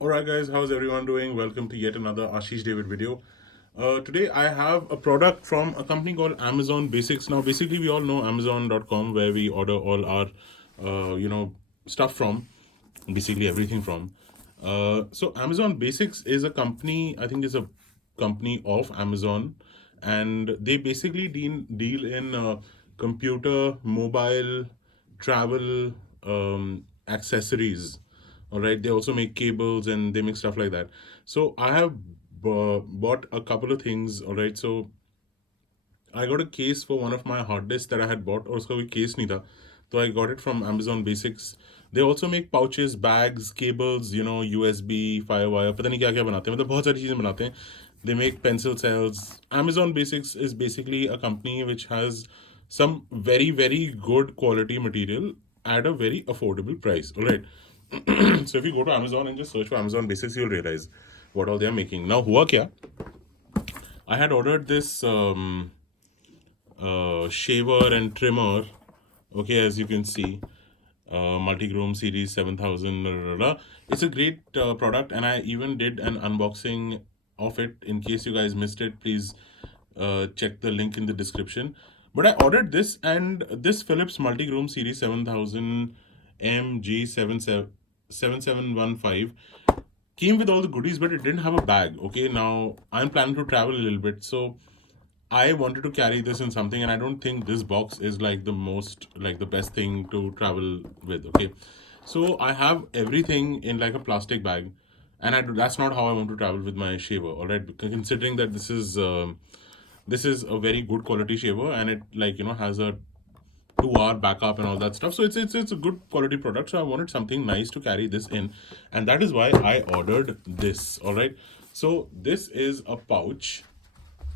Alright guys, how's everyone doing? Welcome to yet another Ashish David video. Today I have a product from a company called Amazon Basics. Now basically we all know Amazon.com, where we order all our stuff from, basically everything from. So Amazon Basics is a company, I think is a company of Amazon, and they basically deal in computer, mobile, travel, accessories. All right, they also make cables and they make stuff like that. So I have bought a couple of things. All right, so I got a case for one of my hard disks that I had bought, और उसका कोई case नहीं था, so I got it from Amazon Basics. They also make pouches, bags, cables, USB, firewire, पता नहीं क्या क्या बनाते हैं, मतलब बहुत सारी चीज़ें बनाते हैं. They make pencil cells. Amazon Basics is basically a company which has some very very good quality material at a very affordable price. All right. So if you go to Amazon and just search for Amazon Basics, you'll realize what all they are making. Now, हुआ क्या? I had ordered this shaver and trimmer. Okay, as you can see, Multigroom Series 7000. It's a great product, and I even did an unboxing of it. In case you guys missed it, please check the link in the description. But I ordered this, and this Philips Multigroom Series 7000 MG7715 came with all the goodies, but it didn't have a bag. Okay, now I'm planning to travel a little bit, so I wanted to carry this in something, and I don't think this box is like the best thing to travel with. Okay, so I have everything in like a plastic bag, and that's not how I want to travel with my shaver. All right, because considering that this is a very good quality shaver, and it has a 2 hour backup and all that stuff. So it's a good quality product. So I wanted something nice to carry this in, and that is why I ordered this. All right, so this is a pouch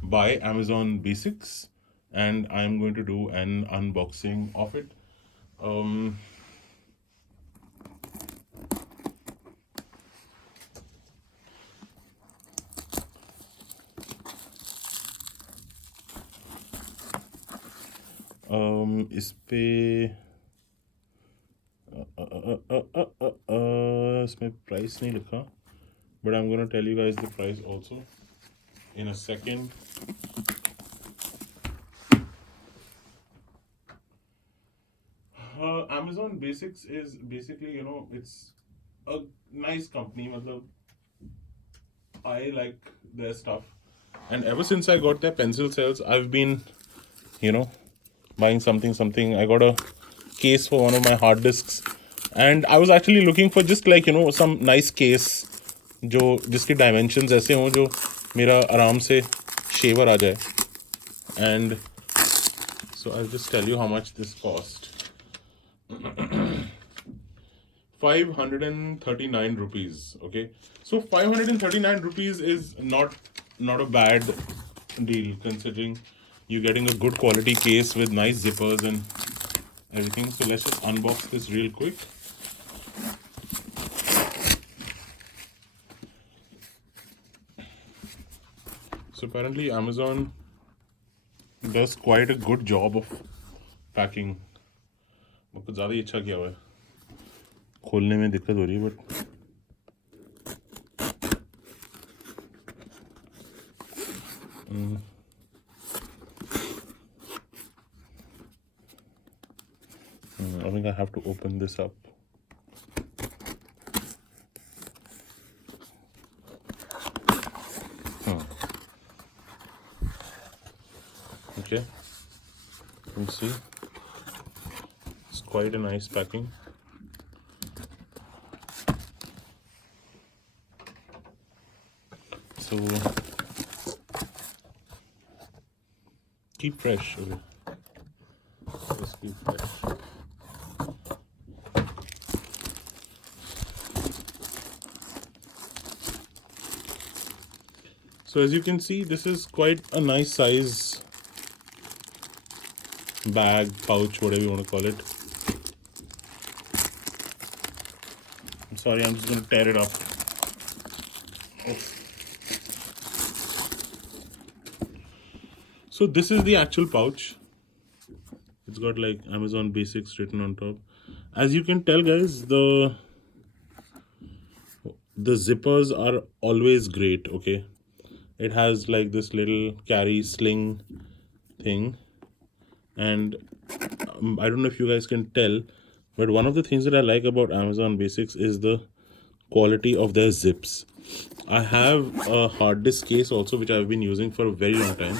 by Amazon Basics, and I'm going to do an unboxing of it. Um, इस पे इसमें price नहीं लिखा, but I'm gonna tell you guys the price also in a second. Amazon Basics is basically, it's a nice company. Matlab, I like their stuff, and ever since I got their pencil cells, I've been, you know, buying something. I got a case for one of my hard disks, and I was actually looking for just like some nice case जो जिसके dimensions ऐसे हों जो मेरा आराम से shaver आ जाए. And so I'll just tell you how much this cost. 539 rupees. Okay, so 539 rupees is not a bad deal, considering you're getting a good quality case with nice zippers and everything. So let's just unbox this real quick. So apparently Amazon does quite a good job of packing. कुछ ज़्यादा ही अच्छा किया हुआ है, खोलने में दिक्कत हो रही है, but I think I have to open this up. Okay, you can see it's quite a nice packing. So keep fresh. Okay, just keep fresh. So as you can see, this is quite a nice size bag, pouch, whatever you want to call it. I'm sorry, I'm just going to tear it up. So this is the actual pouch. It's got like Amazon Basics written on top. As you can tell, guys, the zippers are always great. Okay, it has like this little carry sling thing, and I don't know if you guys can tell, but one of the things that I like about Amazon Basics is the quality of their zips. I have a hard disk case also, which I've been using for a very long time.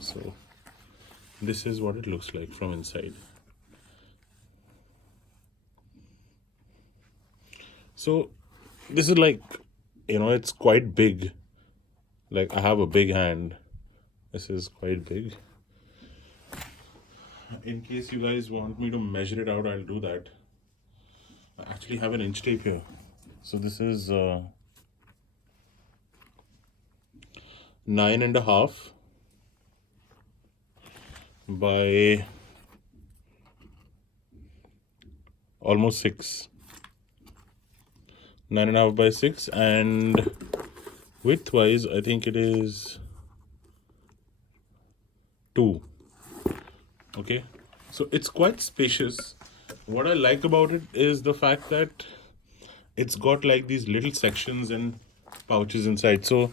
So this is what it looks like from inside. So this is like, it's quite big. Like, I have a big hand. This is quite big. In case you guys want me to measure it out, I'll do that. I actually have an inch tape here. So this is 9.5 by almost 6. 9.5 by 6, and width wise I think it is 2. Okay, so it's quite spacious. What I like about it is the fact that it's got like these little sections and pouches inside. So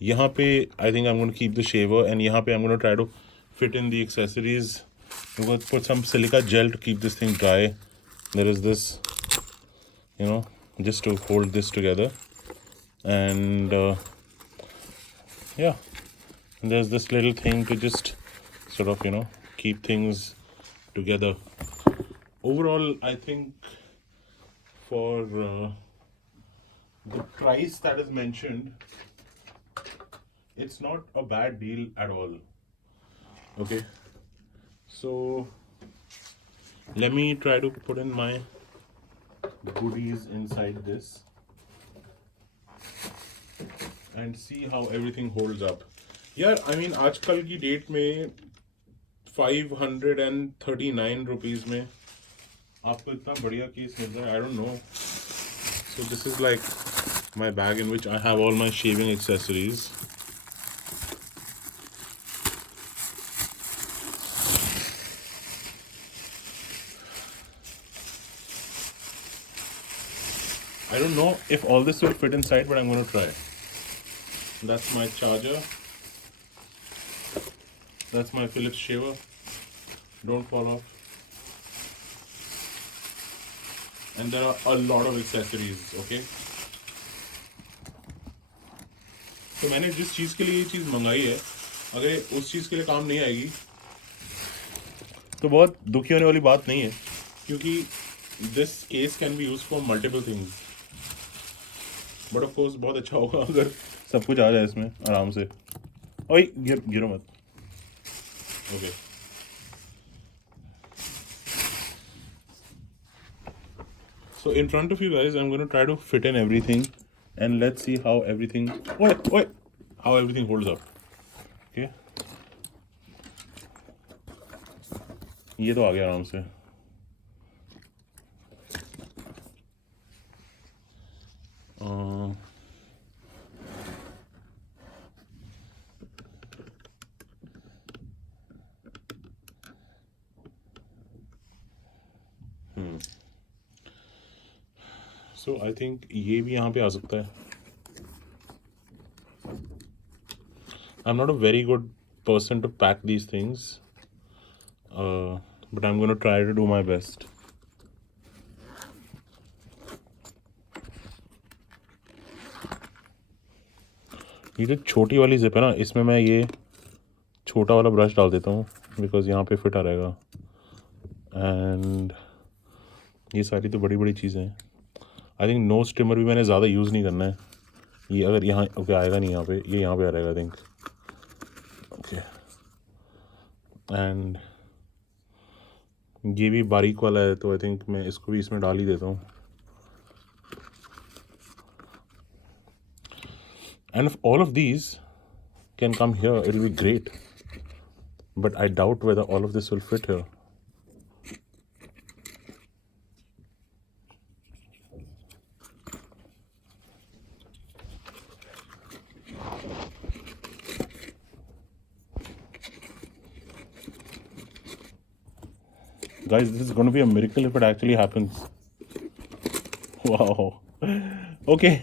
यहाँ पे I think I'm going to keep the shaver, and यहाँ पे I'm going to try to fit in the accessories. I'm going to put some silica gel to keep this thing dry. There is this, just to hold this together, and yeah, and there's this little thing to just sort of keep things together. Overall, I think for the price that is mentioned, it's not a bad deal at all. Okay, so let me try to put in my goodies inside this and see how everything holds up. Yeah, I mean, आजकल की date में 539 rupees में आपको इतना बढ़िया case मिल रहा है. I don't know. So this is like my bag in which I have all my shaving accessories. I don't know if all this will fit inside, but I'm going to try. That's my charger. That's my Philips shaver. Don't fall off. And there are a lot of accessories, okay? तो मैंने जिस चीज़ के लिए ये चीज़ मंगाई है, अगर ये उस चीज़ के लिए काम नहीं आएगी तो बहुत दुखी होने वाली बात नहीं है, क्योंकि this case can be used for multiple things. But of course बहुत अच्छा होगा अगर सब कुछ आ जाए इसमें आराम से. ओए गिरो मत. Okay, so in front of you guys I'm going to try to fit in everything, and let's see how everything holds up. Okay, ये तो आ गया आराम से. So I think ये भी यहाँ पे आ सकता है. I'm not a very good person to pack these things, but I'm going to try to do my best. ये जो छोटी वाली जिप है ना, इसमें मैं ये छोटा वाला ब्रश डाल देता हूँ, बिकॉज यहाँ पे फिट आ रहेगा. एंड ये सारी तो बड़ी बड़ी चीज़ें हैं. आई थिंक नोज ट्रिमर भी मैंने ज़्यादा यूज़ नहीं करना है. ये अगर यहाँ ओके आएगा नहीं, यहाँ पे ये यहाँ पे आ रहेगा आई थिंक. ओके, एंड ये भी बारीक वाला है, तो आई थिंक मैं इसको भी इसमें डाल ही देता हूँ. And if all of these can come here, it will be great. But I doubt whether all of this will fit here. Guys, this is going to be a miracle if it actually happens. Wow. Okay.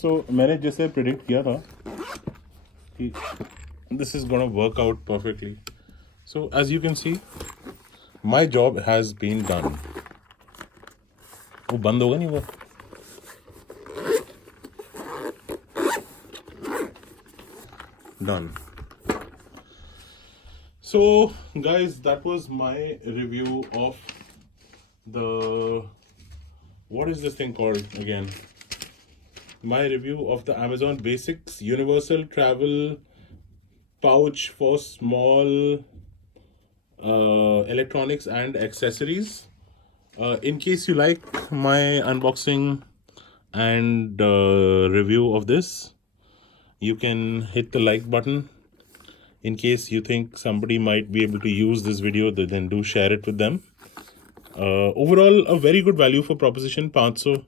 So मैंने जैसे predict किया था कि this is gonna work out perfectly. So as you can see, my job has been done. वो बंद होगा नहीं वो? Done. So guys, that was my review of the, what is this thing called again? My review of the Amazon Basics Universal Travel Pouch for small electronics and accessories. In case you like my unboxing and review of this, you can hit the like button. In case you think somebody might be able to use this video, then do share it with them. Overall, a very good value for proposition. 500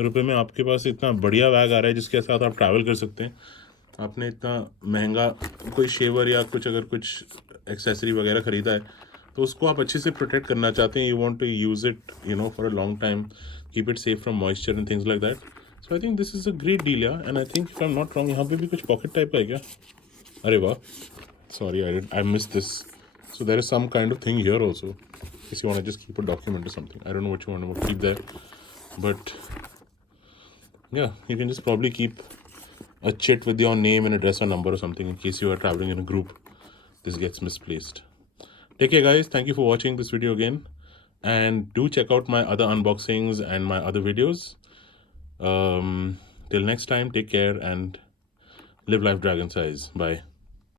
रुपये में आपके पास इतना बढ़िया bag आ रहा है जिसके साथ आप ट्रैवल कर सकते हैं. आपने इतना महंगा कोई शेवर या कुछ अगर कुछ एक्सेसरी वगैरह ख़रीदा है तो उसको आप अच्छे से प्रोटेक्ट करना चाहते हैं. You want to use it for a long time, keep it safe from moisture and things like that. So I think this is a great deal yeah. And I think if I am not wrong, यहाँ पे भी कुछ pocket type का है क्या? अरे वाह, sorry I miss this. So there is some kind of thing here also. If you want to just keep a document or something, I don't know what you want to keep there, but yeah, you can just probably keep a chit with your name and address or number or something in case you are traveling in a group. This gets misplaced. Take care, guys. Thank you for watching this video again, and do check out my other unboxings and my other videos. Till next time, take care and live life dragon size. Bye.